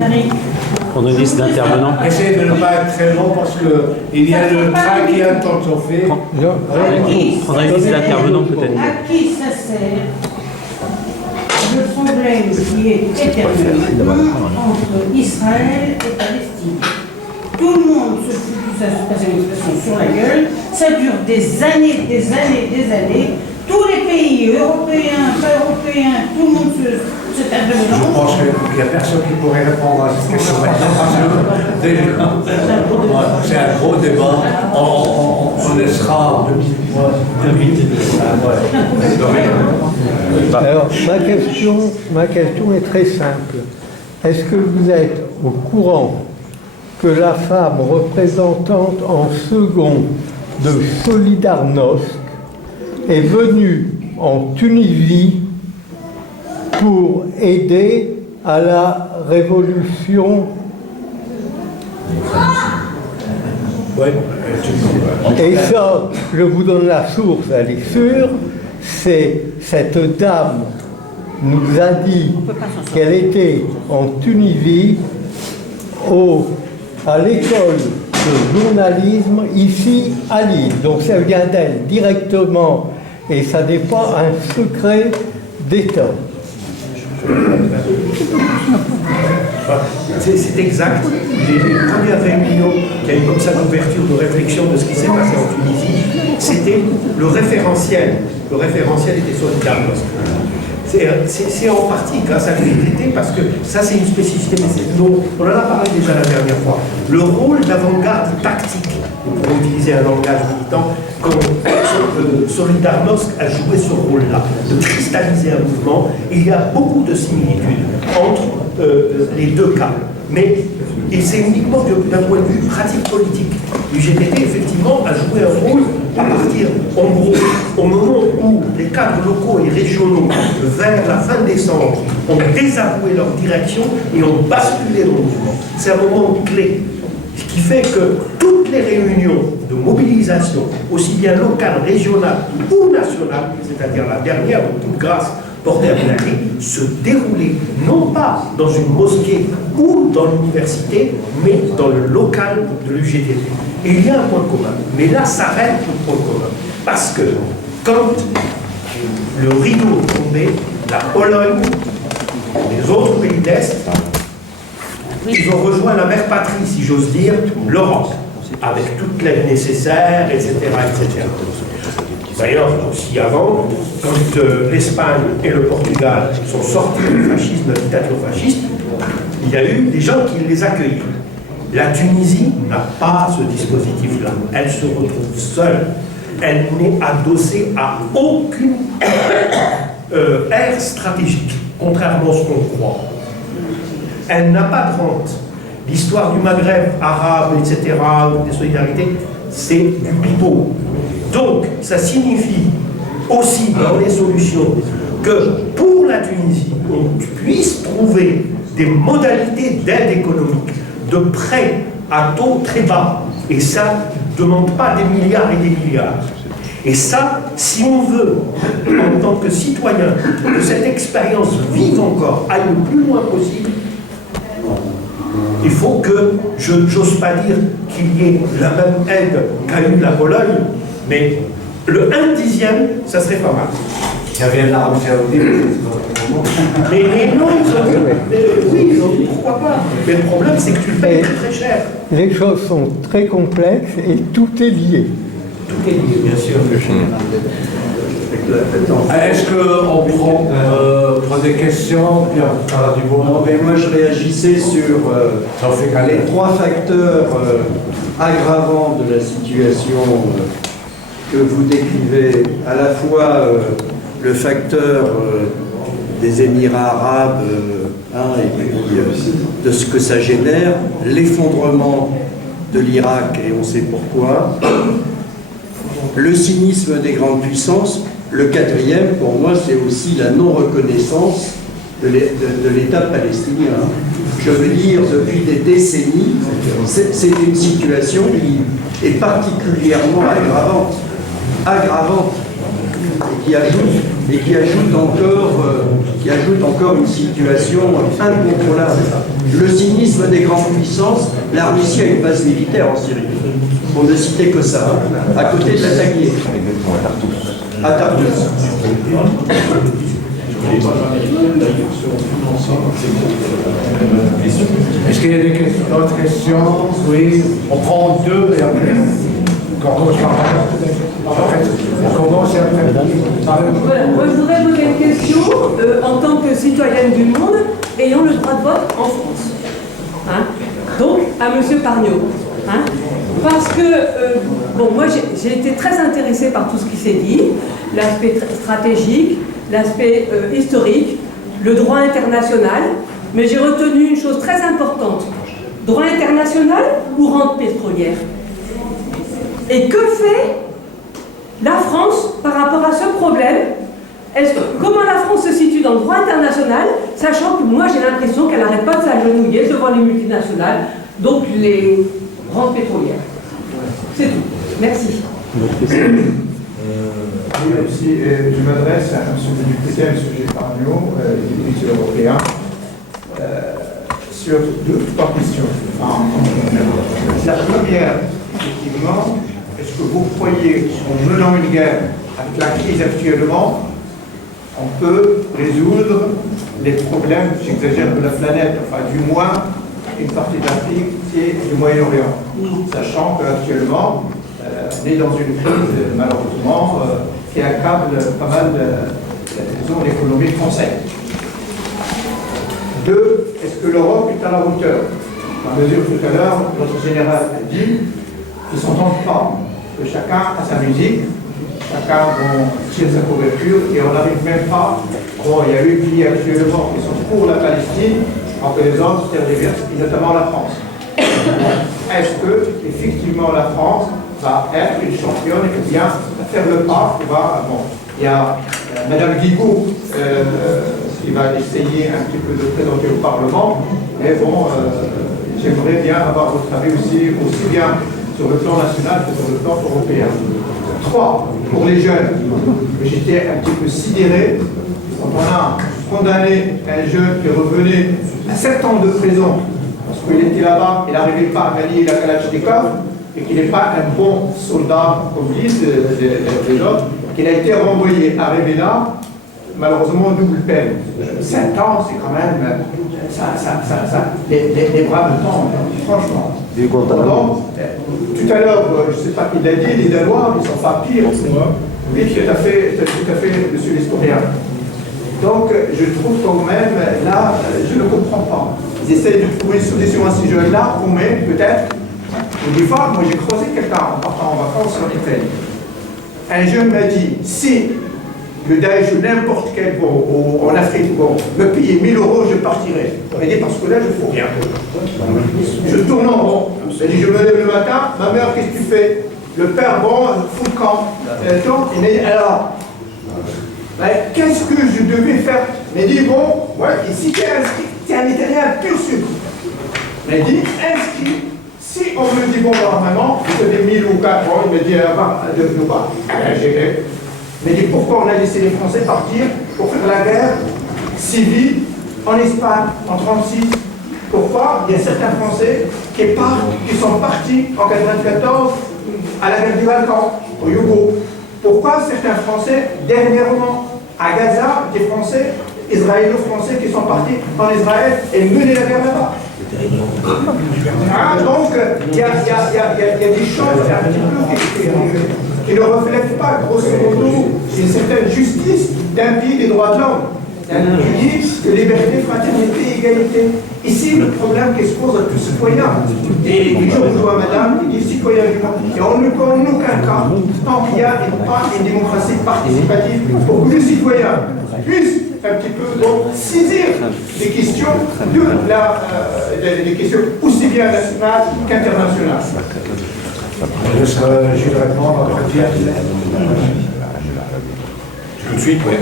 On a une liste d'intervenants. Essayez de ne pas être très long parce qu'il y a le train qui est en train de chauffer. On a une liste d'intervenants peut-être. À qui ça sert le problème qui est éternel entre Israël et Palestine? Tout le monde se fout, ça se passe une expression sur la gueule, ça dure des années, des années, des années. Tous les pays européens, pas européens, tout le monde se tape de Je pense qu'il n'y a personne qui pourrait répondre à cette question maintenant. C'est un gros débat. On laissera 2 minutes. Alors, ma question est très simple. Est-ce que vous êtes au courant que la femme représentante en second de Solidarnosc est venue en Tunisie pour aider à la révolution? Oui. Et ça, je vous donne la source, elle est sûre, c'est cette dame nous a dit qu'elle était en Tunisie à l'école de journalisme ici à Lille. Donc ça vient d'elle directement et ça n'est pas un secret d'État. C'est exact. Les premières réunions qui a eu comme ça d'ouverture, de réflexion de ce qui s'est passé en Tunisie, c'était le référentiel. Le référentiel était Solidarnosc. C'est en partie grâce à l'UNité parce que ça c'est une spécificité, mais on en a parlé déjà la dernière fois. Le rôle d'avant-garde tactique, pour utiliser un langage militant, comme Solidarnosc a joué ce rôle-là, de cristalliser un mouvement. Il y a beaucoup de similitudes entre les deux cas. Et c'est uniquement d'un point de vue pratique politique. L'UGTT, effectivement, a joué un rôle à partir, en gros, au moment où les cadres locaux et régionaux, vers la fin décembre, ont désavoué leur direction et ont basculé dans le mouvement. C'est un moment clé, ce qui fait que toutes les réunions de mobilisation, aussi bien locales, régionales ou nationales, c'est-à-dire la dernière, de toute grâce, portée à Benaki, se déroulaient non pas dans une mosquée ou dans l'université, mais dans le local de l'UGTT. Et il y a un point commun, mais là s'arrête le point commun. Parce que quand le rideau est tombé, la Pologne, les autres pays d'Est, ils ont rejoint la mère patrie, si j'ose dire, l'Europe, avec toute l'aide nécessaire, etc., etc. D'ailleurs, aussi avant, quand l'Espagne et le Portugal sont sortis du fascisme, de la dictature fasciste, il y a eu des gens qui les accueillent. La Tunisie n'a pas ce dispositif-là. Elle se retrouve seule. Elle n'est adossée à aucune aire stratégique, contrairement à ce qu'on croit. Elle n'a pas de rente. L'histoire du Maghreb arabe, etc., des solidarités, c'est du pipeau. Donc, ça signifie aussi dans les solutions que pour la Tunisie, on puisse trouver des modalités d'aide économique, de prêts à taux très bas. Et ça ne demande pas des milliards et des milliards. Et ça, si on veut, en tant que citoyen, que cette expérience vive encore, aille le plus loin possible, il faut que, je n'ose pas dire qu'il y ait la même aide qu'a eu la Pologne, mais le 1/10, ça serait pas mal. Il y avait l'Arabie Saoudite. Mais non, ils ont dit, oui, ils ont dit pourquoi pas. Mais le problème, c'est que tu le payes très cher. Les choses sont très complexes et tout est lié. Tout est lié, bien sûr. Est-ce qu'on prend des questions? Bien, du bon. Non, mais moi je réagissais sur les 3 facteurs aggravants de la situation que vous décrivez, à la fois le facteur des Émirats arabes et puis de ce que ça génère, l'effondrement de l'Irak, et on sait pourquoi, le cynisme des grandes puissances. Le 4e, pour moi, c'est aussi la non-reconnaissance de l'État palestinien. Je veux dire, depuis des décennies, c'est une situation qui est particulièrement aggravante. et qui ajoute encore une situation incontrôlable. Le cynisme des grandes puissances, la Russie a une base militaire en Syrie, pour ne citer que ça, à côté de la Taguier, à Tartus. Est-ce qu'il y a d'autres questions? Oui, on prend deux et après. On commence et après. Voilà, moi je voudrais poser une question en tant que citoyenne du monde ayant le droit de vote en France. Hein? Donc à M. Pargnot. Hein? Parce que, bon, moi j'ai été très intéressée par tout ce qui s'est dit, l'aspect stratégique, l'aspect historique, le droit international, mais j'ai retenu une chose très importante. Droit international ou rente pétrolière? Et que fait la France par rapport à ce problème? Comment la France se situe dans le droit international, sachant que moi j'ai l'impression qu'elle n'arrête pas de s'agenouiller devant les multinationales, donc les rentes pétrolières. C'est tout. Merci. Oui, aussi, je m'adresse à M. le député, à M. Pargnot, député européen, sur trois questions. La première, effectivement, est-ce que vous croyez qu'en menant une guerre avec la crise actuellement, on peut résoudre les problèmes, j'exagère, de la planète, enfin du moins une partie d'Afrique et du Moyen-Orient, sachant qu'actuellement, on est dans une crise, malheureusement, qui accable pas mal l'économie française. Deux, est-ce que l'Europe est à la hauteur? Dans la mesure tout à l'heure, notre général a dit qu'ils s'entendent pas, que chacun a sa musique, chacun tire sa couverture et on n'arrive même pas. Bon, il y a eu des pays actuellement qui sont pour la Palestine, alors que les autres tergiversent, et notamment la France. Est-ce que, effectivement, la France va être une championne et bien faire le pas? Bon, il y a Mme Guigou qui va essayer un petit peu de présenter au Parlement, mais bon, j'aimerais bien avoir votre avis aussi bien sur le plan national que sur le plan européen. 3, pour les jeunes, j'étais un petit peu sidéré quand on a condamné un jeune qui revenait à 7 ans de prison parce qu'il était là-bas, il n'arrivait pas à manier la Kalachnikov et qu'il n'est pas un bon soldat, comme disent les autres, qu'il a été renvoyé, arrivé là, malheureusement double peine. 7 ans, c'est quand même les bras de temps, franchement. Donc, tout à l'heure, je ne sais pas qui l'a dit, les Danois, ils ne sont pas pires. Oui, tout à fait, monsieur l'historien. Donc, je trouve quand même, là, je ne comprends pas. Ils essayent de trouver une solution à ces jeunes-là, qu'on met peut-être. Des fois, moi j'ai croisé quelqu'un en partant en vacances en Italie. Un jeune m'a dit, si le Daesh ou n'importe quel en Afrique me payait 1000 €, je partirais. Il m'a dit, parce que là, je ne fous rien. Je tourne en rond. Il m'a dit, je me lève le matin, ma mère, qu'est-ce que tu fais? Le père, bon, fout le camp. Donc, il m'a dit, alors, qu'est-ce que je devais faire? Il m'a dit, bon, ouais, ici, tu es inscrit, tu es un Italien pur sucre. Il m'a dit, inscrit. Si on me dit, bon, maman, vous avez 1000 ou 4 ans, il me dit, de nous pas. J'ai mais dit pourquoi on a laissé les Français partir pour faire la guerre civile en Espagne en 1936. Pourquoi il y a certains Français qui sont partis en 1994 à la guerre du Balkan, au Yougo. Pourquoi certains Français, dernièrement, à Gaza, des Français, israélo-français qui sont partis en Israël et mener la guerre là-bas. Donc, il y a des choses un petit peu qui ne reflètent pas, grosso modo, une certaine justice d'un pays des droits de l'homme. Qui dit que liberté, fraternité, égalité. Ici, le problème qui se pose à tous citoyens, et je rejoins madame, qui dit citoyen du monde, et en aucun cas, tant qu'il n'y a pas une démocratie participative, pour que les citoyens puissent un petit peu saisir les questions, des questions aussi bien nationales qu'internationales. Je vais répondre à Tout de suite, oui.